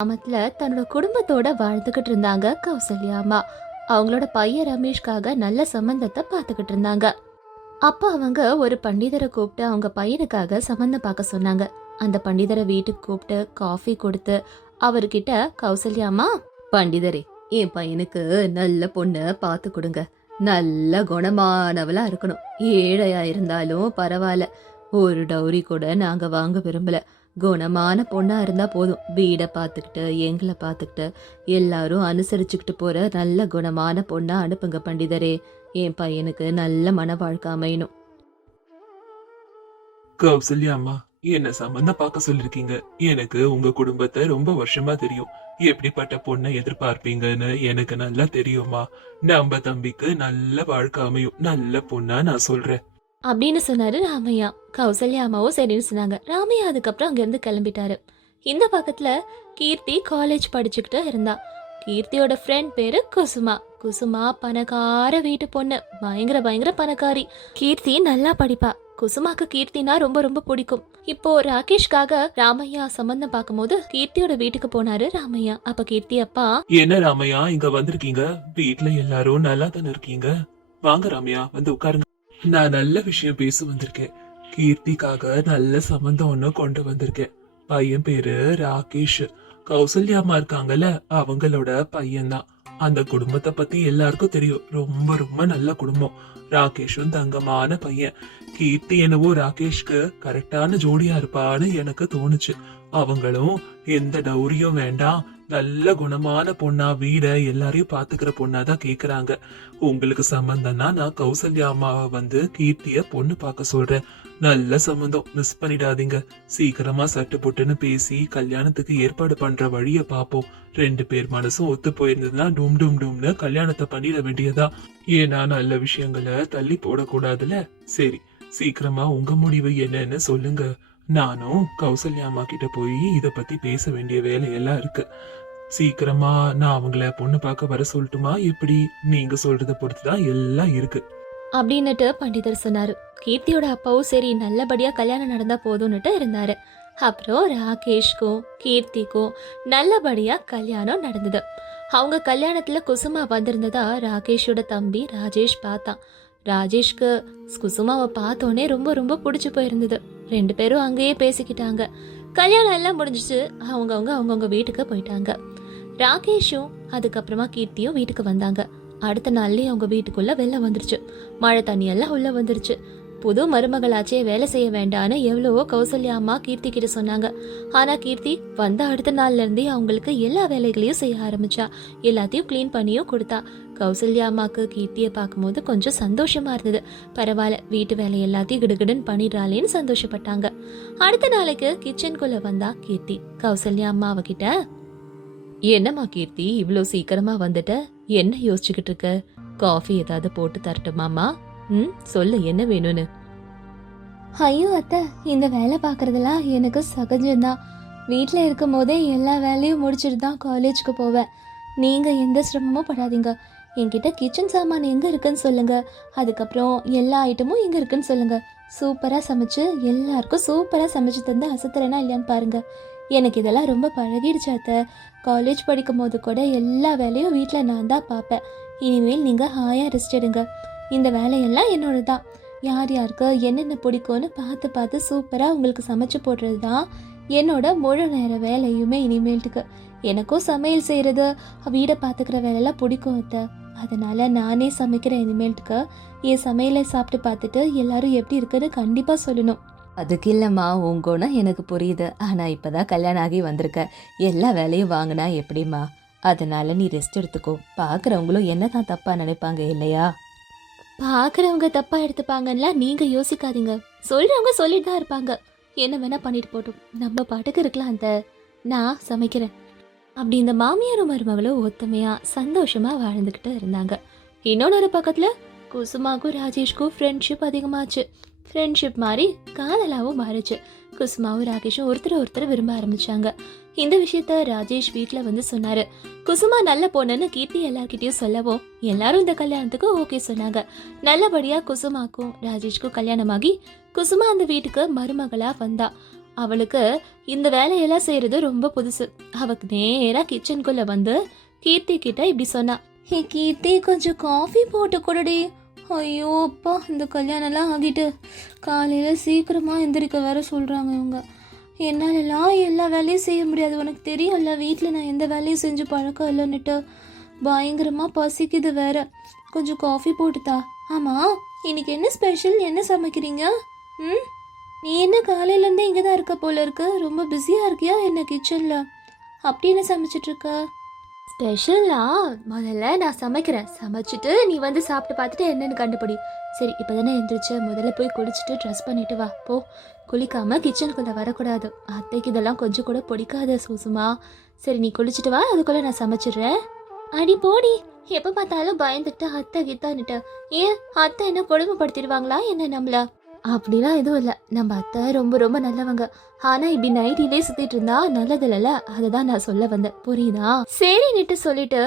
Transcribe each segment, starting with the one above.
கிராமத்துல தன்னோட குடும்பத்தோட வாழ்ந்துகிட்டு இருந்தாங்க கௌசல்யா அம்மா. அவங்களோட பையன் ரமேஷ்காக நல்ல சம்பந்தத்தை பார்த்துக்கிட்டு இருந்தாங்க. அப்ப அவங்க ஒரு பண்டிதரை கூப்பிட்டு அவங்க பையனுக்காக சம்பந்தம் பார்க்க சொன்னாங்க. அந்த பண்டிதரை வீட்டுக்கு கூப்பிட்டு காஃபி கொடுத்து அவர்கிட்ட கௌசல்யா அம்மா பண்டிதரே என் பையனுக்கு நல்ல பொண்ணு பார்த்து கொடுங்க. நல்ல குணமானவளா இருக்கணும். ஏழையா இருந்தாலும் பரவாயில்ல. ஒரு டௌரி கூட நாங்க வாங்க விரும்பல. குணமான பொண்ணா இருந்தா போதும். வீடை பார்த்துக்கிட்டு எங்களை பார்த்துக்கிட்டு எல்லாரும் அனுசரிச்சுக்கிட்டு போற நல்ல குணமான பொண்ணா அனுப்புங்க பண்டிதரே. என் பையனுக்கு நல்ல மன வாழ்க்கை அமையணும். கௌசல்யா அம்மா. என்ன சம்பந்தம் பார்க்க சொல்லிருக்கீங்க? எனக்கு உங்க குடும்பத்தை ரொம்ப வருஷமா தெரியும். எப்படிப்பட்ட பொண்ணை எதிர்பார்ப்பீங்கன்னு எனக்கு நல்லா தெரியுமா நம்ம தம்பிக்கு நல்ல வாழ்க்கை அமையும். நல்ல பொண்ணா நான் சொல்றேன். அப்படின்னு சொன்னாரு ராமையா. கௌசல்யா அம்மாவும் சரின்னு சொன்னாங்க. ராமையா அதுக்கப்புறம் அங்கேருந்து கிளம்பிட்டாரு. இந்த பக்கத்துல கீர்த்தி காலேஜ் படிச்சுக்கிட்டு இருந்தா. கீர்த்தியோட ஃப்ரெண்ட் பேரு குசுமா. குசுமா பணக்கார வீட்டு பொண்ணு. பயங்கர பயங்கர பணக்காரி. கீர்த்தி நல்லா படிப்பா. குசுமாக்கு கீர்த்தினா ரொம்ப ரொம்ப பிடிக்கும். இப்போ ராகேஷ்காக ராமையா சம்பந்தம் பார்க்கும்போது கீர்த்தியோட வீட்டுக்கு போனாரு ராமையா. அப்ப கீர்த்தி அப்பா என்ன ராமையா இங்க வந்திருக்கீங்க? வீட்டுல எல்லாரும் நல்லா தானே இருக்கீங்க? வாங்க ராமையா வந்து உட்காருங்க. நான் நல்ல விஷயம் பேச வந்திருக்கேன். கீர்த்திக்காக நல்ல சம்பந்தம் ஒண்ணு கொண்டு வந்திருக்கேன். பையன் பேரு ராகேஷ். கௌசல்யா அம்மா இருக்காங்கல்ல அவங்களோட பையன்தான். அந்த குடும்பத்தை பத்தி எல்லாருக்கும் தெரியும். ரொம்ப ரொம்ப நல்ல குடும்பம். ராகேஷும் தங்கமான பையன். கீர்த்தி என்னவோ ராகேஷ்க்கு கரெக்டான ஜோடியா இருப்பான்னு எனக்கு தோணுச்சு. அவங்களும் எந்த டௌரியும் வேண்டாம். நல்ல குணமான பொண்ணா வீட எல்லாரையும் பாத்துக்கிற பொண்ணா தான் கேக்குறாங்க. உங்களுக்கு சம்பந்தம்னா நான் கௌசல்யா அம்மாவை வந்து கீர்த்திய பொண்ணு பார்க்க சொல்றேன். நல்ல சம்பந்தம். மிஸ் பண்ணிடாதீங்க. சீக்கிரமா சட்டு புட்டுன்னு பேசி கல்யாணத்துக்கு ஏற்பாடு பண்ற வழிய பாப்போம் ரெண்டு பேர் மனசும் ஒத்து போயிருந்ததுன்னா டும் டூம் டூம்னு கல்யாணத்தை பண்ணிட வேண்டியதா? ஏன்னா நல்ல விஷயங்களை தள்ளி போடக்கூடாதுல சரி சீக்கிரமா உங்க முடிவு என்னன்னு சொல்லுங்க. நானும் கௌசல்யா அம்மா கிட்ட போய் இதை பத்தி பேச வேண்டிய வேலையெல்லாம் இருக்கு. சீக்கிரமா நான் அவங்கள பொண்ணு பார்க்க வர சொல்லட்டுமா? எப்படி? நீங்க சொல்றத பொறுத்துதான் எல்லாம் இருக்கு. அப்படின்னுட்டு பண்டிதர் சொன்னாரு. கீர்த்தியோட அப்பாவும் சரி நல்லபடியா கல்யாணம் நடந்தா போதும்னுட்டு இருந்தாரு. அப்புறம் ராகேஷ்க்கும் கீர்த்திக்கும் நல்லபடியா கல்யாணம் நடந்தது. அவங்க கல்யாணத்துல குசுமா வந்திருந்ததா ராகேஷோட தம்பி ராஜேஷ் பார்த்தான் ராஜேஷ்க்கு குசுமாவை பார்த்தோன்னே ரொம்ப ரொம்ப பிடிச்சி போயிருந்தது. ரெண்டு பேரும் அங்கேயே பேசிக்கிட்டாங்க. கல்யாணம் எல்லாம் முடிஞ்சிச்சு. அவங்கவுங்க அவங்கவுங்க வீட்டுக்கு போயிட்டாங்க. ராகேஷும் அதுக்கப்புறமா கீர்த்தியும் வீட்டுக்கு வந்தாங்க. அடுத்த நாள்லேயே அவங்க வீட்டுக்குள்ளே வெள்ளம் வந்துருச்சு. மழை தண்ணியெல்லாம் உள்ளே வந்துருச்சு. புது மருமகளாச்சே வேலை செய்ய வேண்டான்னு எவ்வளவோ கௌசல்யா அம்மா கீர்த்தி கிட்ட சொன்னாங்க. ஆனா கீர்த்தி வந்த அடுத்த நாள்ல இருந்தே அவங்களுக்கு எல்லா வேலைகளையும் செய்ய ஆரம்பிச்சா. எல்லாத்தையும் க்ளீன் பண்ணியும் கொடுத்தா. கௌசல்யா அம்மாவுக்கு கீர்த்தியை பார்க்கும்போது கொஞ்சம் சந்தோஷமா இருந்தது. பரவாயில்ல வீட்டு வேலை எல்லாத்தையும் கிடுகிடுன்னு பண்ணிடுறாளேன்னு சந்தோஷப்பட்டாங்க. அடுத்த நாளைக்கு கிச்சனுக்குள்ள வந்தா கீர்த்தி. கௌசல்யா அம்மா அவகிட்ட என்னம்மா கீர்த்தி இவ்வளோ சீக்கிரமா வந்துட்ட? என்ன யோசிச்சுக்கிட்டு இருக்க? காஃபி ஏதாவது போட்டு தரட்டுமாமா ம் சொல்லு என்ன வேணும்னு? ஐயோ அத்தை இந்த வேலை பார்க்கறதெல்லாம் எனக்கு சகஜம்தான். வீட்டில் இருக்கும் போதே எல்லா வேலையும் முடிச்சுட்டு தான் காலேஜுக்கு போவேன். நீங்கள் எந்த சிரமமும் படாதீங்க. என்கிட்ட கிச்சன் சாமான் எங்கே இருக்குன்னு சொல்லுங்க. அதுக்கப்புறம் எல்லா ஐட்டமும் எங்கே இருக்குன்னு சொல்லுங்க. சூப்பராக சமைச்சு எல்லாருக்கும் சூப்பராக சமைச்சு தந்து அசத்துறேனா இல்லையான்னு பாருங்க. எனக்கு இதெல்லாம் ரொம்ப பழகிடுச்சு அத்தை. காலேஜ் படிக்கும் போது கூட எல்லா வேலையும் வீட்டில் நான் தான் பார்ப்பேன் இனிமேல் நீங்கள் ஹாயாக ரெஸ்ட் எடுங்க. இந்த வேலையெல்லாம் என்னோட தான் யார் யாருக்கு என்னென்ன பிடிக்கும்னு பார்த்து பார்த்து சூப்பராக உங்களுக்கு சமைச்சு போடுறது தான் என்னோட முழு நேர வேலையுமே இனிமேல்ட்டுக்கு. எனக்கும் சமையல் செய்கிறது வீடை பார்த்துக்கிற வேலையெல்லாம் பிடிக்கும் அத்தை. அதனால நானே சமைக்கிறேன் இனிமேல்ட்டுக்கு என் சமையலை சாப்பிட்டு பார்த்துட்டு எல்லாரும் எப்படி இருக்குன்னு கண்டிப்பாக சொல்லணும். அதுக்கு இல்லைம்மா உன் குணம் எனக்கு புரியுது. ஆனால் இப்போதான் கல்யாணம் ஆகி வந்திருக்க. எல்லா வேலையும் வாங்கினா எப்படிம்மா? அதனால நீ ரெஸ்ட் எடுத்துக்கோ. பார்க்குறவங்களும் என்ன தான் தப்பாக நினைப்பாங்க இல்லையா? பார்க்குறவங்க தப்பாக எடுத்துப்பாங்கன்னா நீங்கள் யோசிக்காதீங்க. சொல்கிறவங்க சொல்லிட்டு தான் இருப்பாங்க. என்ன வேணால் பண்ணிட்டு போட்டோம். நம்ம பாட்டுக்கு இருக்கலாம் அந்த நான் சமைக்கிறேன். அப்படி இந்த மாமியாரும் மருமகளும் ஒத்துமையாக சந்தோஷமாக வாழ்ந்துக்கிட்டு இருந்தாங்க. இன்னொன்று பக்கத்தில் குசுமாக்கும் ராஜேஷ்க்கும் ஃப்ரெண்ட்ஷிப் அதிகமாச்சு. ஃப்ரெண்ட்ஷிப் மாதிரி காதலாவும் மாறுச்சு. குசுமாவும் ராகேஷும் ஒருத்தர் ஒருத்தர் விரும்ப ஆரம்பிச்சாங்க. இந்த விஷயத்த ராஜேஷ் வீட்டில் வந்து சொன்னாரு. குசுமா நல்ல பொண்ணுன்னு கீர்த்தி எல்லார்கிட்டயும் சொல்லவும் எல்லாரும் இந்த கல்யாணத்துக்கு ஓகே சொன்னாங்க. நல்லபடியா குசுமாக்கும் ராஜேஷ்க்கும் கல்யாணமாகி குசுமா அந்த வீட்டுக்கு மருமகளா வந்தா. அவளுக்கு இந்த வேலையெல்லாம் செய்யறது ரொம்ப புதுசு. அவக்கு நேரா கிச்சனுக்குள்ள வந்து கீர்த்தி கிட்ட இப்படி சொன்னா ஹே கீர்த்தி கொஞ்சம் காஃபி போட்டு கொடுடி. ஐயோ அப்பா இந்த கல்யாணம்லாம் ஆகிட்டு காலையில சீக்கிரமா எந்திரிக்க வேற சொல்றாங்க இவங்க. என்னாலலாம் எல்லா வேலையும் செய்ய முடியாது. உனக்கு தெரியும்ல வீட்டில் நான் எந்த வேலையும் செஞ்சு பழக்கம் இல்லைன்னுட்டு. பயங்கரமாக பசிக்குது வேற. கொஞ்சம் காஃபி போட்டுத்தா ஆமாம் இன்னைக்கு என்ன ஸ்பெஷல் என்ன சமைக்கிறீங்க? ம் நீ என்ன காலையிலேருந்தே இங்கே தான் இருக்க போல இருக்கு? ரொம்ப பிஸியாக இருக்கியா என்ன கிச்சனில் அப்படி என்ன சமைச்சிட்டு ஸ்பெஷலா முதல்ல நான் சமைக்கிறேன். சமைச்சிட்டு நீ வந்து சாப்பிட்டு பார்த்துட்டு என்னென்னு கண்டுபிடி. சரி இப்போ தானே எந்திரிச்ச. முதல்ல போய் குளிச்சுட்டு ட்ரெஸ் பண்ணிட்டு வா. போ. குளிக்காமல் கிச்சனுக்குள்ளே வரக்கூடாது. அத்தைக்கு இதெல்லாம் கொஞ்சம் கூட பிடிக்காத சூசுமா. சரி நீ குளிச்சுட்டு வா. அதுக்குள்ளே நான் சமைச்சிடுறேன். அடி போடி. எப்போ பார்த்தாலும் பயந்துட்டு அத்தை கித்தான்னுட்டு. ஏன்? அத்தை என்ன கொடுமைப்படுத்திடுவாங்களா? என்ன நம்மள? அப்படிலாம் எதுவும் இல்லை. நம்ம அத்தை ரொம்ப ரொம்ப நல்லவங்க. ஆனா இப்படி நைட்டிலே சுத்திட்டு இருந்தா நல்லது இல்லைல்ல அதை தான் நான் சொல்ல வந்தேன். புரியுதா? சரின்னுட்டு சொல்லிட்டு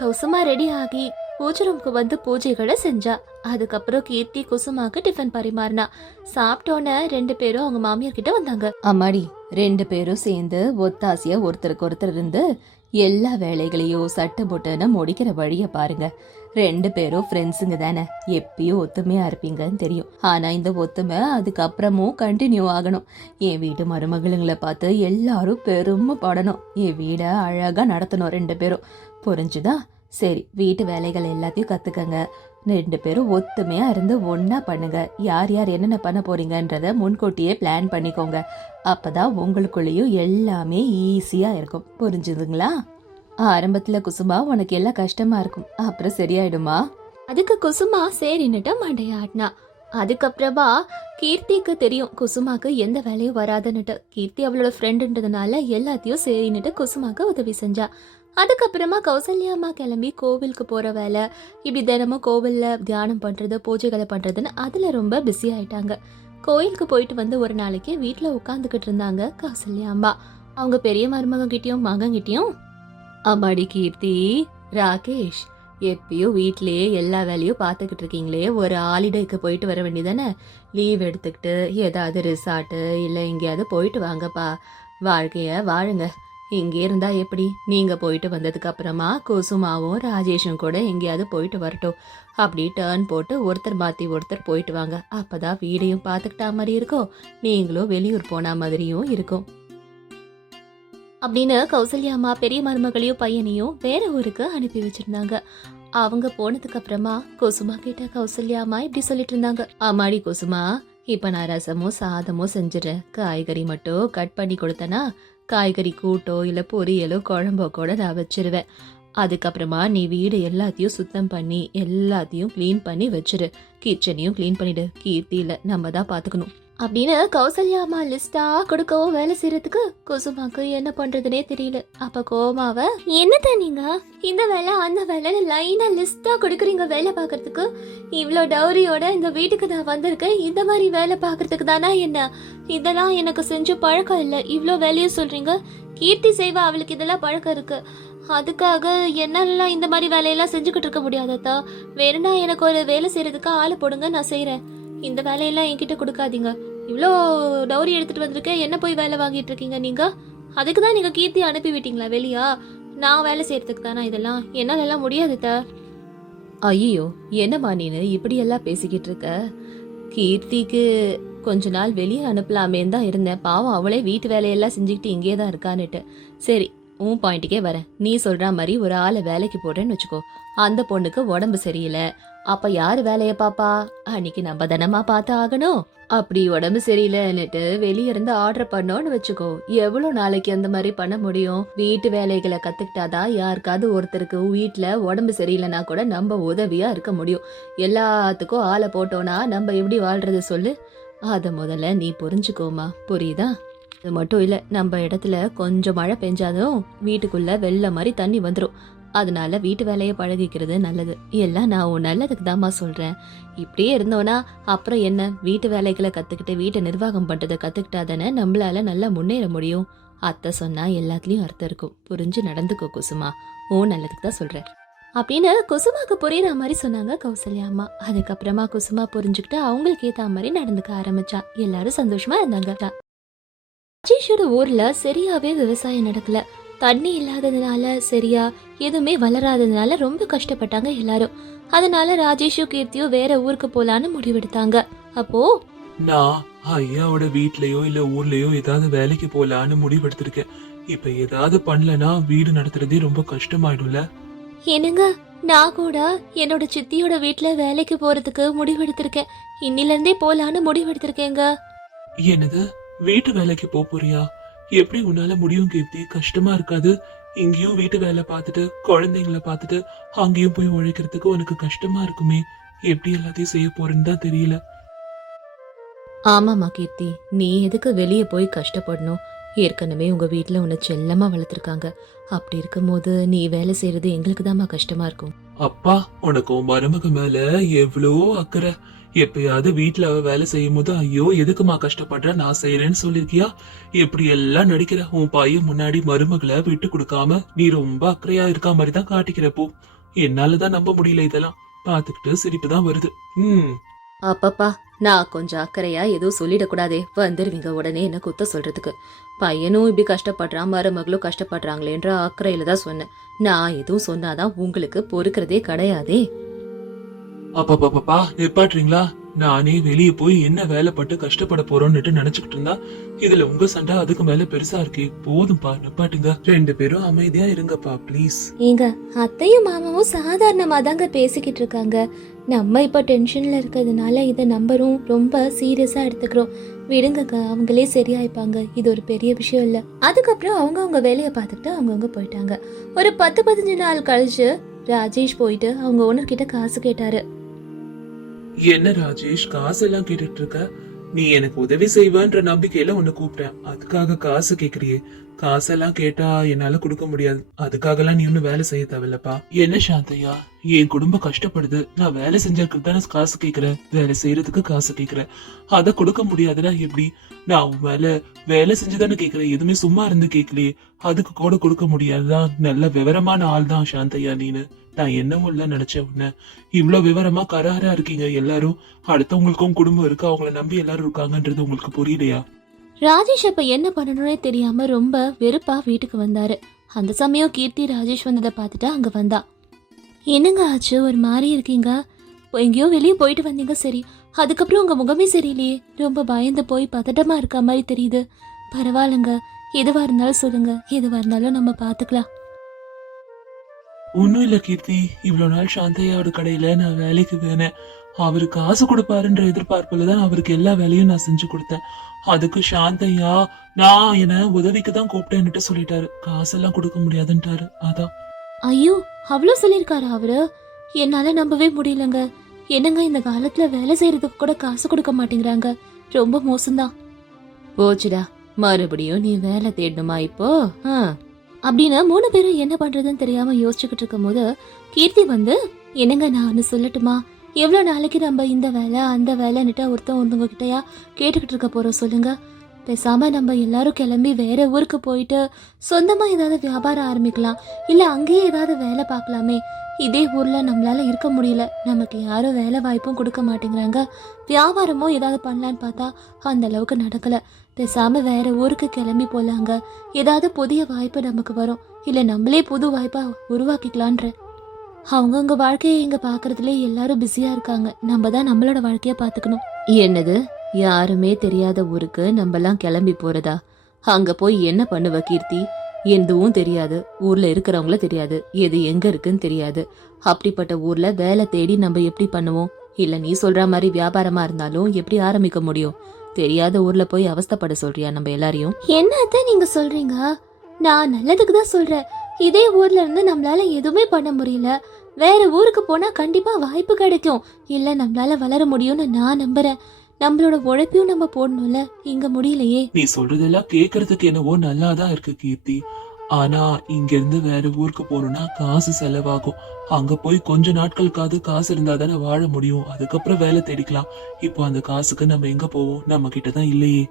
கௌசமா ரெடி ஆகி பூஜை ரூம்க்கு வந்து பூஜைகளை செஞ்சா. அதுக்கப்புறம் கீர்த்தி குசுமாக்கு டிஃபன் பரிமாறினா. சாப்பிட்டோன்னே ரெண்டு பேரும் அவங்க மாமியார் கிட்ட வந்தாங்க. அம்மாடி ரெண்டு பேரும் சேர்ந்து ஒத்தாசியா ஒருத்தருக்கு ஒருத்தர் இருந்து எல்லா வேலைகளையும் சட்டை போட்டுன்னு முடிக்கிற வழியை பாருங்க. ரெண்டு பேரும் ஃப்ரெண்ட்ஸுங்க தானே. எப்பயும் ஒத்துமையா இருப்பீங்கன்னு தெரியும். ஆனா இந்த ஒத்துமை அதுக்கப்புறமும் கண்டினியூ ஆகணும். என் வீட்டு மருமகளுங்களை பார்த்து எல்லாரும் பெருமைப்படணும் என் வீடை அழகா நடத்தணும் ரெண்டு பேரும். புரிஞ்சுதா? சரி வீட்டு வேலைகள் எல்லாத்தையும் கத்துக்கங்க. ரெண்டு பேரும் ஒத்துமையா இருந்து ஒன்னா பண்ணுங்க. யார் யார் என்னென்ன பண்ண போறீங்கன்றத முன்கூட்டியே பிளான் பண்ணிக்கோங்க. அப்பதான் உங்களுக்குள்ளேயும் எல்லாமே ஈஸியா இருக்கும். புரிஞ்சுதுங்களா? ஆரம்பத்துல குசுமா உனக்கு எல்லாம் கஷ்டமா இருக்கும். அப்புறம் சரியாயிடுமா? அதுக்கு குசுமா சரின்னுட்டு மண்டையாட்டினா. அதுக்கப்புறமா கீர்த்திக்கு தெரியும் குசுமாக்கு எந்த வேலையும் வராதுன்னுட்டு. கீர்த்தி அவளோட ஃப்ரெண்டுன்றதுனால எல்லாத்தையும் சரின்னுட்டு குசுமாக்கு உதவி செஞ்சா. அதுக்கப்புறமா கௌசல்யாமா கிளம்பி கோவிலுக்கு போற வேலை. இப்படி தினமும் கோவில்ல தியானம் பண்றது பூஜைகளை பண்றதுன்னு அதுல ரொம்ப பிஸி ஆயிட்டாங்க. கோயிலுக்கு போயிட்டு வந்து ஒரு நாளைக்கு வீட்டில் உட்காந்துக்கிட்டு இருந்தாங்க கௌசல்யா அம்மா. அவங்க பெரிய மருமகன் கிட்டயும் மகன் கிட்டயும் அம்மாடி கீர்த்தி ராகேஷ் எப்பயும் வீட்லயே எல்லா வேலையும் பார்த்துக்கிட்டு இருக்கீங்களே. ஒரு ஹாலிடேக்கு போயிட்டு வர வேண்டியதானே? லீவ் எடுத்துக்கிட்டு ஏதாவது ரிசார்ட்டு இல்லை எங்கேயாவது போயிட்டு வாங்கப்பா. வாழ்க்கைய வாழுங்க. இங்கே இருந்தா எப்படி? நீங்க போயிட்டு வந்ததுக்கு அப்புறமா குசுமாவும் ராஜேஷும் கூட எங்கேயாவது போயிட்டு வரட்டும். அப்படி டேர்ன் போட்டு ஒருத்தர் மாத்தி ஒருத்தர் போயிட்டு வாங்க. அப்பதான் வீடையும் பார்த்துக்கிட்டா மாதிரி இருக்கும். நீங்களும் வெளியூர் போன மாதிரியும் இருக்கும். அப்படின்னு கௌசல்யா அம்மா பெரிய மருமகளையும் பையனையும் வேற ஊருக்கு அனுப்பி வச்சிருந்தாங்க. அவங்க போனதுக்கு அப்புறமா கொசுமா கேட்ட கௌசல்யா அம்மா இப்படி சொல்லிட்டு இருந்தாங்க. ஆமாடி கொசுமா இப்ப நான் ரசமோ சாதமோ செஞ்சிடறேன். காய்கறி மட்டும் கட் பண்ணி கொடுத்தனா காய்கறி கூட்டோ இல்ல பொரியலோ குழம்போ கூட நான் வச்சிருவேன். அதுக்கப்புறமா நீ வீடு எல்லாத்தையும் சுத்தம் பண்ணி எல்லாத்தையும் க்ளீன் பண்ணி வச்சிரு. கிச்சனையும் க்ளீன் பண்ணிடு. கீர்த்தியில் நம்ம தான் பாத்துக்கணும். அப்படின்னு கௌசல்யா அம்மா லிஸ்டா கொடுக்கவும் வேலை செய்யறதுக்கு குசுமாக்கு என்ன பண்றதுனே தெரியல. அப்ப கோமாவ என்னத்த நீங்க? இந்த வேலை அந்த வேலைன்னு லைனா லிஸ்டா கொடுக்குறீங்க வேலை பார்க்கறதுக்கு? இவ்வளோ டவுரியோட இந்த வீட்டுக்கு நான் வந்திருக்கேன். இந்த மாதிரி வேலை பாக்குறதுக்கு தானா என்ன? இதெல்லாம் எனக்கு செஞ்சு பழக்கம் இல்லை. இவ்வளோ வேலையும் சொல்றீங்க. கீர்த்தி செய்வா அவளுக்கு இதெல்லாம் பழக்கம் இருக்கு. அதுக்காக என்னெல்லாம் இந்த மாதிரி வேலையெல்லாம் செஞ்சுக்கிட்டு இருக்க முடியாதத்தா வேணும்னா எனக்கு ஒரு வேலை செய்யறதுக்கு ஆளை போடுங்க நான் செய்யறேன் இந்த வேலையெல்லாம் என்கிட்ட கொடுக்காதீங்க. இவ்வளோ டவுரி எடுத்துட்டு வந்திருக்கேன் என்ன போய் வேலை வாங்கிட்டு இருக்கீங்க நீங்க? அதுக்கு தான் நீங்க கீர்த்தி அனுப்பி விட்டீங்களா வெளியா? நான் வேலை செய்யறதுக்கு தானா இதெல்லாம்? என்னால எல்லாம் முடியாது த. ஐயோ என்னம்மா நீனு இப்படியெல்லாம் பேசிக்கிட்டு இருக்க? கீர்த்திக்கு கொஞ்ச நாள் வெளியே அனுப்பலாமேன்னு தான் இருந்தேன். பாவம் அவளே வீட்டு வேலையெல்லாம் செஞ்சுக்கிட்டு இங்கே தான் இருக்கான்னுட்டு. சரி உன் பாயிண்ட்டுக்கே வரேன். நீ சொல்ற மாதிரி ஒரு ஆளை வேலைக்கு போடுறேன்னு வச்சுக்கோ. அந்த பொண்ணுக்கு உடம்பு சரியில்லை. அப்ப யாரு வேலைய பாப்பா? அன்னைக்கு நம்ம தானமா பார்த்து ஆகணும். அப்படி உடம்பு சரியில்லைன்னுட்டு வெளிய இருந்து ஆர்டர் பண்ணோன்னு வச்சுக்கோ. எவ்வளவு நாளைக்கு அந்த மாதிரி பண்ண முடியும்? வீட்டு வேலைகளை கத்துக்கிட்டாதான் யாருக்காவது ஒருத்தருக்கு வீட்டுல உடம்பு சரியில்லைனா கூட நம்ம உதவியா இருக்க முடியும். எல்லாத்துக்கும் ஆளை போட்டோம்னா நம்ம எப்படி வாழ்றது சொல்லு? அத முதல்ல நீ புரிஞ்சுக்கோமா புரியுதா? அது மட்டும் இல்ல நம்ம இடத்துல கொஞ்சம் மழை பெஞ்சாலும் வீட்டுக்குள்ள வெள்ள மாதிரி தண்ணி வந்துடும் அதனால வீட்டு வேலையை பழகிக்கிறது நல்லது. எல்லாம் நான் உன் நல்லதுக்கு தாம்மா சொல்றேன். இப்படியே இருந்தோன்னா அப்புறம் என்ன? வீட்டு வேலைகளை கத்துக்கிட்டு வீட்டை நிர்வாகம் பண்றதை கத்துக்கிட்டாதானே நம்மளால நல்லா முன்னேற முடியும். அத்தை சொன்னா எல்லாத்துலயும் அர்த்தம் இருக்கும். புரிஞ்சு நடந்துக்கோ குசுமா. உன் நல்லதுக்கு தான் சொல்றேன். அப்படின்னு குசுமாக்கு புரியுற மாதிரி சொன்னாங்க கௌசல்யா அம்மா. அதுக்கப்புறமா குசுமா புரிஞ்சுக்கிட்டு அவங்களுக்கு ஏத்த மாதிரி நடந்துக்க ஆரம்பிச்சா. எல்லாரும் சந்தோஷமா இருந்தாங்க. ராஜேஷோட ஊர்ல சரியாவே விவசாயம் நடக்கல. தண்ணி இல்லாததுனால சரியா எதுவுமே வளராததுனால ரொம்ப கஷ்டப்பட்டாங்க எல்லாரும். அதனால ராஜேஷும் கீர்த்தியும் வேற ஊருக்கு போலான்னு முடிவெடுத்தாங்க. அப்போ நான் ஐயாவோட வீட்லயோ இல்ல ஊர்லயோ ஏதாவது வேலைக்கு போலான்னு முடிவெடுத்திருக்கேன். இப்ப ஏதாவது பண்ணலனா வீடு நடத்துறதே ரொம்ப கஷ்டமாயிடும்ல. என்னங்க? நான் கூட என்னோட சித்தியோட வீட்ல வேலைக்கு போறதுக்கு முடிவெடுத்திருக்கேன். இன்னில இருந்தே போலான்னு முடிவெடுத்திருக்கேங்க. என்னது? வீட்டு வேலைக்கு போறியா? எப்படி உன்னால முடியும் கீர்த்தி? கஷ்டமா இருக்காது. இங்கேயும் வீட்டு வேலை பார்த்துட்டு குழந்தைங்கள பார்த்துட்டு அங்கேயும் போய் உழைக்கிறதுக்கு உனக்கு கஷ்டமா இருக்குமே? எப்படி எல்லாத்தையும் செய்ய போறேன்னு தான் தெரியல. ஆமாம்மா கீர்த்தி. நீ எதுக்கு வெளியே போய் கஷ்டப்படணும்? ஏற்கனவே உங்க வீட்ல உன்னை செல்லமா வளர்த்துருக்காங்க. அப்படி இருக்கும்போது நீ வேலை செய்யறது எங்களுக்கு தாம்மா கஷ்டமா இருக்கும். அப்பா உனக்கு உன் மருமக மேல எவ்வளோ அக்கறை. எப்பயாவது வீட்டுல அவ வேலை செய்யும் போது ஐயோ எதுக்குமா கஷ்டப்படுற? நான் செய்யறேன்னு சொல்லிருக்கியா? எப்படி எல்லாம் நடிக்கிற உன் பையன் முன்னாடி மருமகளை விட்டு கொடுக்காம நீ ரொம்ப அக்கறையா இருக்கா மாதிரி தான் காட்டிக்கிறப்போ என்னாலதான் நம்ப முடியல இதெல்லாம். பாத்துக்கிட்டு சிரிப்பு தான் வருது. ம். அப்பப்பா நான் கொஞ்சம் அக்கறையா எதுவும் சொல்லிடக்கூடாதே வந்துருவீங்க உடனே என்ன குத்த சொல்றதுக்கு. பையனும் இப்படி கஷ்டப்படுறான் மருமகளும் கஷ்டப்படுறாங்களேன்ற அக்கறையில தான் சொன்னேன். நான் எதுவும் சொன்னாதான் உங்களுக்கு பொறுக்கிறதே கிடையாதே. அப்பா நிப்பாட்டுறீங்களா நானே வெளியே போய் என்ன வேலை பட்டு கஷ்டப்பட போறோம்னுட்டு நினைச்சுக்கிட்டு இருந்தா இதுல உங்க சண்டை அதுக்கு மேல பெருசா இருக்கே போதும்பா நிப்பாட்டுங்க ரெண்டு பேரும் அமைதியா இருங்கப்பா ப்ளீஸ் ஏங்க அத்தையும் மாமாவும் சாதாரணமா தாங்க பேசிக்கிட்டு இருக்காங்க. நம்ம இப்ப டென்ஷன்ல இருக்கிறதுனால இதை நம்பரும் ரொம்ப சீரியஸா எடுத்துக்கிறோம். விடுங்கக்கா அவங்களே சரியாயிப்பாங்க இது ஒரு பெரிய விஷயம் இல்ல. அதுக்கப்புறம் அவங்க அவங்க வேலையை பார்த்துக்கிட்டு அவங்கவுங்க போயிட்டாங்க. ஒரு பத்து பதினஞ்சு நாள் கழிச்சு ராஜேஷ் போயிட்டு அவங்க ஓனர் கிட்ட காசு கேட்டாரு. என்ன ராஜேஷ் காசெல்லாம் கேட்டுட்டு இருக்க? நீ எனக்கு உதவி செய்வேன்ற நம்பிக்கையில உன்னை கூப்பிட்டேன். அதுக்காக காசு கேக்குறியே. காசெல்லாம் கேட்டா என்னால கொடுக்க முடியாது. அதுக்காகலாம் நீ ஒன்னும் வேலை செய்ய தேவையில்லப்பா. என்ன சாந்தையா? என் குடும்பம் கஷ்டப்படுது. நான் வேலை செஞ்சதுக்கு தானே காசு கேக்குறேன். வேலை செய்யறதுக்கு காசு கேக்குறேன். அதை கொடுக்க முடியாதுன்னா எப்படி? நான் வேலை வேலை செஞ்சுதானே கேக்குறேன். எதுவுமே சும்மா இருந்து கேட்கலையே அதுக்கு கூட கொடுக்க முடியாதுதான். நல்ல விவரமான ஆள் தான் சாந்தையா நீனு. நான் என்னவோ இல்லை நினைச்ச உடனே இவ்ளோ விவரமா கராரா இருக்கீங்க எல்லாரும். அடுத்தவங்களுக்கும் குடும்பம் இருக்கு. அவங்கள நம்பி எல்லாரும் இருக்காங்கன்றது உங்களுக்கு புரியலையா? ராஜேஷ் அப்ப என்ன பண்ணணும்னே தெரியாம ரொம்ப வெறுப்பா வீட்டுக்கு வந்தாரு. அந்த சமயம் கீர்த்தி ராஜேஷ் வந்ததை பார்த்துட்டு அங்க வந்தா. என்னங்க ஆச்சு? ஒரு மாதிரி இருக்கீங்க. எங்கேயோ வெளியே போயிட்டு வந்தீங்க சரி. அதுக்கப்புறம் உங்க முகமே சரியில்லையே. ரொம்ப பயந்து போய் பதட்டமா இருக்க மாதிரி தெரியுது. பரவாயில்லைங்க. எதுவா இருந்தாலும் சொல்லுங்க. எதுவா இருந்தாலும் நம்ம பாத்துக்கலாம் ஒன்னும் இல்ல கீர்த்தி. இவ்வளவு நாள் சாந்தையாவோட கடையில நான் வேலைக்கு வேணேன் அவரு காசு கொடுப்பாருன்ற எதிர்பார்ப்புல தான் அவருக்கு எல்லா வேலையும் நான் செஞ்சு கொடுத்தேன். அதுக்கு சாந்தையா? நான் என்ன உதவிக்கு தான் கூப்பிட்டேன்னுட்டு சொல்லிட்டாரு. காசெல்லாம் கொடுக்க முடியாதுன்ட்டாரு. அதான். ஐயோ அவ்வளோ சொல்லியிருக்காரு அவரு? என்னால நம்பவே முடியலங்க. என்னங்க இந்த காலத்துல வேலை செய்யறதுக்கு கூட காசு கொடுக்க மாட்டேங்கிறாங்க. ரொம்ப மோசம்தான். போச்சுடா. மறுபடியும் நீ வேலை தேடணுமா இப்போ? ஆ. அப்படின்னு மூணு பேரும் என்ன பண்றதுன்னு தெரியாம யோசிச்சுக்கிட்டு இருக்கும்போது கீர்த்தி வந்து என்னங்க நான் ஒன்று சொல்லட்டுமா? எவ்வளோ நாளைக்கு நம்ம இந்த வேலை அந்த வேலைன்னுட்டு ஒருத்தன் ஒருத்தவங்க கிட்டயா கேட்டுக்கிட்டு இருக்க போகிறோம் சொல்லுங்கள் பேசாமல் நம்ம எல்லாரும் கிளம்பி வேற ஊருக்கு போயிட்டு சொந்தமாக ஏதாவது வியாபாரம் ஆரம்பிக்கலாம். இல்லை அங்கேயே ஏதாவது வேலை பார்க்கலாமே. இதே ஊரில் நம்மளால் இருக்க முடியல. நமக்கு யாரும் வேலை வாய்ப்பும் கொடுக்க மாட்டேங்கிறாங்க. வியாபாரமும் ஏதாவது பண்ணலான்னு பார்த்தா அந்த அளவுக்கு பேசாமல் பேசாம வேற ஊருக்கு கிளம்பி போகலாங்க ஏதாவது புதிய வாய்ப்பு நமக்கு வரும். இல்லை நம்மளே புது வாய்ப்பாக உருவாக்கிக்கலான்ற அவங்கவுங்க வாழ்க்கையை இங்க பாக்குறதுல எல்லாரும் பிஸியா இருக்காங்க. நம்ம தான் நம்மளோட வாழ்க்கைய பாத்துக்கணும். என்னது? யாருமே தெரியாத ஊருக்கு நம்மலாம் கிளம்பி போறதா? அங்க போய் என்ன பண்ணுவ கீர்த்தி? எதுவும் தெரியாது. ஊர்ல இருக்கிறவங்கள தெரியாது. எது எங்க இருக்குன்னு தெரியாது. அப்படிப்பட்ட ஊர்ல வேலை தேடி நம்ம எப்படி பண்ணுவோம்? இல்ல நீ சொல்ற மாதிரி வியாபாரமா இருந்தாலும் எப்படி ஆரம்பிக்க முடியும்? தெரியாத ஊர்ல போய் அவஸ்தைப்பட சொல்றியா நம்ம எல்லாரையும்? என்னத்த நீங்க சொல்றீங்க? நான் நல்லதுக்கு தான் சொல்றேன். இதே ஊர்ல இருந்து நம்மளால எதுவுமே பண்ண முடியல. வேற ஊருக்கு போனா கண்டிப்பா வாய்ப்பு கிடைக்கும். இல்ல நம்மளால வளர முடியும்னு நான் நம்புறேன். நம்மளோட உழைப்பையும் நம்ம போடணும்ல. இங்க முடியலையே. நீ சொல்றதெல்லாம் கேக்குறதுக்கு என்னவோ நல்லாதான் இருக்கு கீர்த்தி. ஆனா இங்க இருந்து வேற ஊருக்கு போகணும்னா காசு செலவாகும். அங்க போய் கொஞ்ச நாட்களுக்காவது காசு இருந்தா தானே வாழ முடியும். அதுக்கப்புறம் வேலை தேடிக்கலாம். இப்போ அந்த காசுக்கு நம்ம எங்க போவோம்? நம்ம கிட்ட தான் இல்லையே.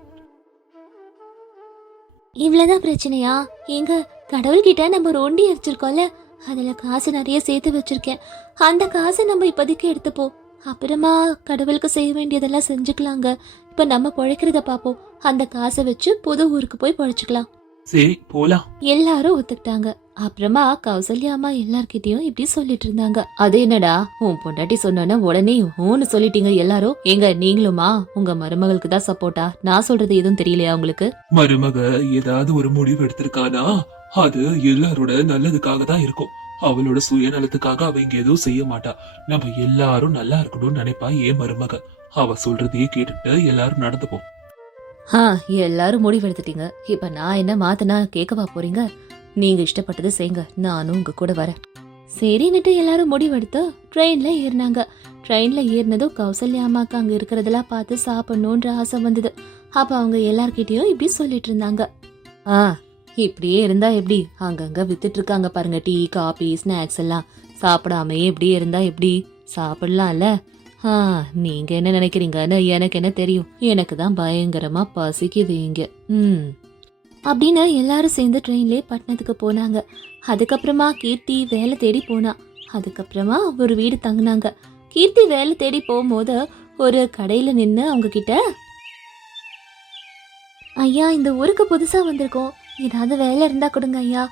இவ்வளவுதான் பிரச்சனையா? எங்க கடவுள்கிட்ட நம்ம ஒண்டி அடிச்சிருக்கோம்ல. அதுல காசு நிறைய சேர்த்து வச்சிருக்கேன். அந்த காசை நம்ம இப்போதைக்கு எடுத்துப்போம் அப்புறமா கடவுளுக்கு செய்ய வேண்டியதெல்லாம் செஞ்சுக்கலாங்க. இப்ப நம்ம பிழைக்கிறத பார்ப்போம். அந்த காசை வச்சு புது ஊருக்கு போய் பழச்சிக்கலாம். சரி போலாம். எல்லாரும் ஒத்துக்கிட்டாங்க. அப்புறமா கௌசல்யா அம்மா எல்லார்கிட்டயும் இப்படி சொல்லிட்டு இருந்தாங்க. அது என்னடா? உன் பொண்டாட்டி சொன்னோன்னா உடனே ஊன்னு சொல்லிட்டீங்க எல்லாரும். எங்க நீங்களுமா? உங்க மருமகளுக்கு தான் சப்போர்ட்டா நான் சொல்றது எதுவும் தெரியலையா உங்களுக்கு? மருமக ஏதாவது ஒரு முடிவு எடுத்திருக்கானா? அது எல்லாரோட நல்லதுக்காக தான் இருக்கும். அவளோட சுயநலத்துக்காக அவ இங்க எதுவும் செய்ய மாட்டா. நம்ம எல்லாரும் நல்லா இருக்கணும்னு நினைப்பா ஏன் மருமக. அவ சொல்றதையே கேட்டுட்டு எல்லாரும் நடந்துப்போம் ஆ எல்லாரும் முடிவெடுத்துட்டீங்க இப்ப நான் என்ன மாத்தனா கேட்கவா போறீங்க? நீங்க இஷ்டப்பட்டது செய்யுங்க நானும் உங்க கூட வரேன். சரின்னுட்டு எல்லாரும் முடிவெடுத்து ட்ரெயின்ல ஏறினாங்க. ட்ரெயின்ல ஏறினதும் கௌசல்யா அம்மாக்கு அங்க இருக்கிறதெல்லாம் பார்த்து சாப்பிடணுன்ற ஆசை வந்தது. அப்ப அவங்க எல்லார்கிட்டயும் இப்படி சொல்லிட்டு இருந்தாங்க. ஆ இப்படியே இருந்தா எப்படி? அங்கங்க வித்துட்டு இருக்காங்க பாருங்க டீ காபி ஸ்நாக்ஸ் எல்லாம். சாப்பிடாமையே இப்படியே இருந்தா எப்படி? சாப்பிடலாம்ல? ஆ நீங்க என்ன நினைக்கிறீங்கன்னு எனக்கு என்ன தெரியும். எனக்கு தான் பயங்கரமா பசிக்குது இங்க ம். அப்படின்னு எல்லாரும் சேர்ந்து ட்ரெயின்லேயே பட்டணத்துக்கு போனாங்க. அதுக்கப்புறமா கீர்த்தி வேலை தேடி போனா. அதுக்கப்புறமா ஒரு வீடு தங்கினாங்க. கீர்த்தி வேலை தேடி போகும்போது ஒரு கடையில் நின்று அவங்க கிட்ட ஐயா இந்த ஊருக்கு புதுசாக வந்திருக்கோம். ஏதாவது வேலை இருந்தா கொடுங்க ஐயா.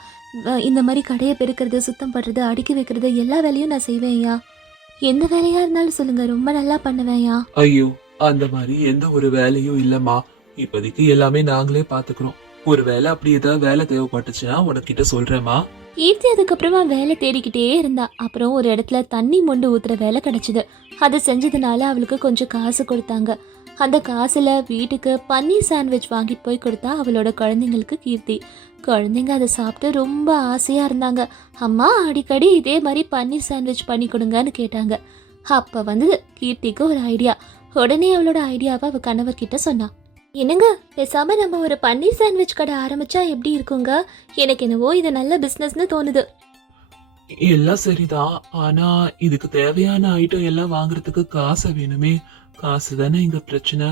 இந்த மாதிரி கடையை பெருக்கிறது சுத்தம் பண்றது அடுக்கி வைக்கிறது எல்லா வேலையும் நான் செய்வேன் ஐயா. எந்த வேலையா இருந்தாலும் சொல்லுங்க ரொம்ப நல்லா பண்ணுவேன் ஐயா. ஐயோ அந்த மாதிரி எந்த ஒரு வேலையும் இல்லம்மா. இப்போதைக்கு எல்லாமே நாங்களே பாத்துக்கிறோம் ஒரு வேலை அப்படி ஏதாவது வேலை தேவைப்பட்டுச்சுன்னா உனக்கிட்ட சொல்றேம்மா. கீர்த்தி அதுக்கப்புறமா வேலை தேடிக்கிட்டே இருந்தா. அப்புறம் ஒரு இடத்துல தண்ணி மொண்டு ஊத்துற வேலை கிடைச்சது. அதை செஞ்சதுனால அவளுக்கு கொஞ்சம் காசு கொடுத்தாங்க. அந்த காசில் வீட்டுக்கு பன்னீர் சாண்ட்விச் வாங்கிட்டு போய் கொடுத்தா அவளோட குழந்தைங்களுக்கு கீர்த்தி. குழந்தைங்க அதை சாப்பிட்டு ரொம்ப ஆசையாக இருந்தாங்க. அம்மா அடிக்கடி இதே மாதிரி பன்னீர் சாண்ட்விச் பண்ணி கொடுங்கன்னு கேட்டாங்க. அப்போ வந்து கீர்த்திக்கு ஒரு ஐடியா உடனே அவளோட ஐடியாவை அவ கணவர்கிட்ட சொன்னான் என்னங்க பேசாமல் நம்ம ஒரு பன்னீர் சாண்ட்விச் கடை ஆரம்பிச்சா எப்படி இருக்குங்க? எனக்கு என்னவோ இது நல்ல பிஸ்னஸ்னு தோணுது. எல்லாம் சரிதான். ஆனா இதுக்கு தேவையான ஐட்டம் எல்லாம் வாங்குறதுக்கு காசு வேணுமே. காசு தானே இங்க பிரச்சனை?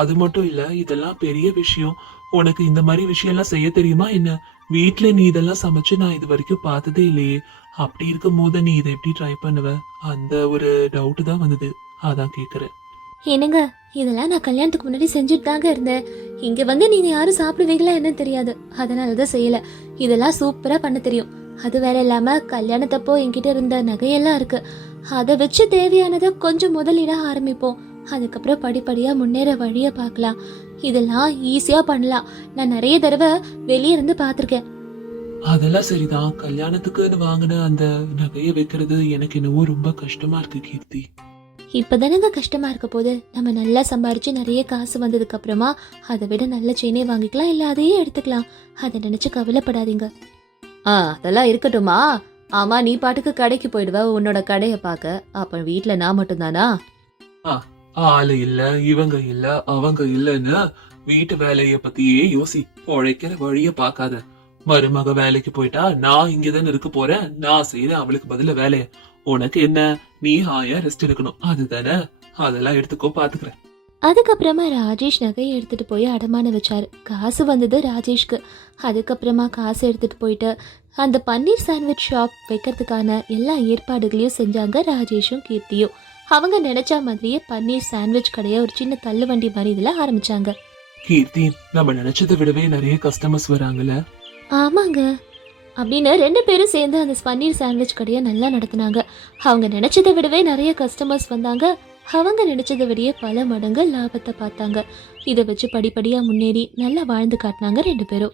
அது மட்டும் இல்ல இதெல்லாம் பெரிய விஷயம். உனக்கு இந்த மாதிரி விஷயம் எல்லாம் செய்ய தெரியுமா என்ன? வீட்ல நீ இதெல்லாம் சமைச்சு நான் இது வரைக்கும் பார்த்ததே இல்லையே. அப்படி இருக்கும் போது நீ இதை எப்படி ட்ரை பண்ணுவ? அந்த ஒரு டவுட் தான் வந்தது. அதான் கேக்குறேன். என்னங்க இதெல்லாம் நான் கல்யாணத்துக்கு முன்னாடி செஞ்சுட்டு தாங்க இருந்தேன். இங்க வந்து நீங்க யாரும் சாப்பிடுவீங்களா என்னன்னு தெரியாது. அதனால தான் செய்யல. இதெல்லாம் சூப்பரா பண்ண தெரியும். அது வேற இல்லாம கல்யாணத்தப்போ என்கிட்ட இருந்த நகையெல்லாம் இருக்கு. அதை வச்சு தேவையானதை கொஞ்சம் முதலீடா ஆரம்பிப்போம். அதுக்கப்புறம் படிப்படியா முன்னேற வழிய பார்க்கலாம் இதெல்லாம் ஈஸியா பண்ணலாம். நான் நிறைய தடவை வெளியே இருந்து பார்த்துருக்கேன். அதெல்லாம் சரிதான் கல்யாணத்துக்குன்னு வாங்கின அந்த நகையை வைக்கிறது எனக்கு என்னவோ ரொம்ப கஷ்டமா இருக்கு கீர்த்தி. இப்பதானங்க கஷ்டமா இருக்க போது நம்ம நல்லா சம்பாரிச்சு நிறைய காசு வந்ததுக்கு அப்புறமா அதை விட நல்ல செயினே வாங்கிக்கலாம் இல்ல அதையே எடுத்துக்கலாம். அதை நினைச்சு கவலைப்படாதீங்க. ஆ அதெல்லாம் இருக்கட்டுமா ஆமா நீ பாட்டுக்கு கடைக்கு போயிடுவ. உன்னோட கடைய பார்க்க. அப்ப வீட்ல நான் மட்டும்தானா? ஆளு இல்ல இவங்க இல்ல அவங்க இல்லன்னு வீட்டு வேலைய பத்தியே யோசி. உழைக்கிற வழிய பார்க்காத மருமக வேலைக்கு போயிட்டா நான் இங்கதான் இருக்க போறேன். நான் செய்யறேன் அவளுக்கு பதில வேலைய உனக்கு என்ன? நீ ஹாயா ரெஸ்ட் எடுக்கணும். அதுதானே? அதெல்லாம் எடுத்துக்கோ பாத்துக்கிறேன். அதுக்கப்புறமா ராஜேஷ் நகையை எடுத்துட்டு போய் அடமான வச்சாரு. காசு வந்தது ராஜேஷ்க்கு. அதுக்கப்புறமா காசு எடுத்துட்டு போயிட்டு அந்த பன்னீர் சாண்ட்விச் ஷாப் வைக்கிறதுக்கான எல்லா ஏற்பாடுகளையும் செஞ்சாங்க ராஜேஷும் கீர்த்தியும். அவங்க நினைச்ச மாதிரியே பன்னீர் சாண்ட்விச் கடையை ஒரு சின்ன தள்ளுவண்டி மாதிரி இதுல ஆரம்பிச்சாங்க. கீர்த்தி நம்ம நினைச்சதை விடவே நிறைய கஸ்டமர்ஸ் வராங்கல்ல? ஆமாங்க. அப்படின்னு ரெண்டு பேரும் சேர்ந்து அந்த பன்னீர் சாண்ட்விச் கடையை நல்லா நடத்துனாங்க. அவங்க நினைச்சதை விடவே நிறைய கஸ்டமர்ஸ் வந்தாங்க. அவங்க நினைச்சதை விடவே பல மடங்கு லாபத்தை பார்த்தாங்க. இதை வச்சு படிப்படியாக முன்னேறி நல்லா வாழ்ந்து காட்டினாங்க ரெண்டு பேரும்.